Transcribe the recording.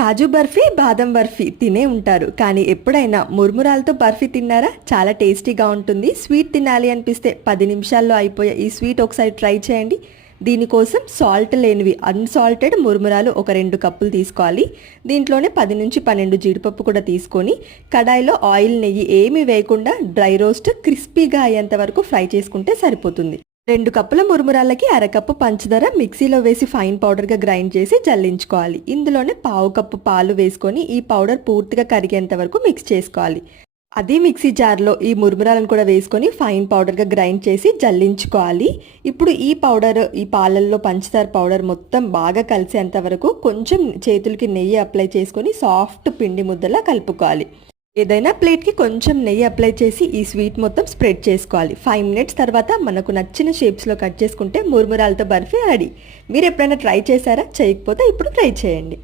కాజు బర్ఫీ బాదం బర్ఫీ తినే ఉంటారు. కానీ ఎప్పుడైనా మురుమురాలతో బర్ఫీ తిన్నారా? చాలా టేస్టీగా ఉంటుంది. స్వీట్ తినాలి అనిపిస్తే పది నిమిషాల్లో అయిపోయే ఈ స్వీట్ ఒకసారి ట్రై చేయండి. దీనికోసం సాల్ట్ లేనివి అన్సాల్టెడ్ మురుమురాలు ఒక రెండు కప్పులు తీసుకోవాలి. దీంట్లోనే పది నుంచి పన్నెండు జీడిపప్పు కూడా తీసుకొని కడాయిలో ఆయిల్ నెయ్యి ఏమీ వేయకుండా డ్రై రోస్ట్ క్రిస్పీగా అయ్యేంత వరకు ఫ్రై చేసుకుంటే సరిపోతుంది. రెండు కప్పుల మురుమురాలకి అరకప్పు పంచదార మిక్సీలో వేసి ఫైన్ పౌడర్గా గ్రైండ్ చేసి జల్లించుకోవాలి. ఇందులోనే పావు కప్పు పాలు వేసుకొని ఈ పౌడర్ పూర్తిగా కరిగేంత వరకు మిక్స్ చేసుకోవాలి. అదే మిక్సీ జార్లో ఈ మురుమురాలను కూడా వేసుకొని ఫైన్ పౌడర్గా గ్రైండ్ చేసి జల్లించుకోవాలి. ఇప్పుడు ఈ పౌడర్ ఈ పాలల్లో పంచదార పౌడర్ మొత్తం బాగా కలిసేంత వరకు కొంచెం చేతులకి నెయ్యి అప్లై చేసుకొని సాఫ్ట్ పిండి ముద్దలా కలుపుకోవాలి. ఏదైనా ప్లేట్కి కొంచెం నెయ్యి అప్లై చేసి ఈ స్వీట్ మొత్తం స్ప్రెడ్ చేసుకోవాలి. ఫైవ్ మినిట్స్ తర్వాత మనకు నచ్చిన షేప్స్లో కట్ చేసుకుంటే మురుమురాలతో బర్ఫీ రెడీ. మీరు ఎప్పుడైనా ట్రై చేశారా? చేయకపోతే ఇప్పుడు ట్రై చేయండి.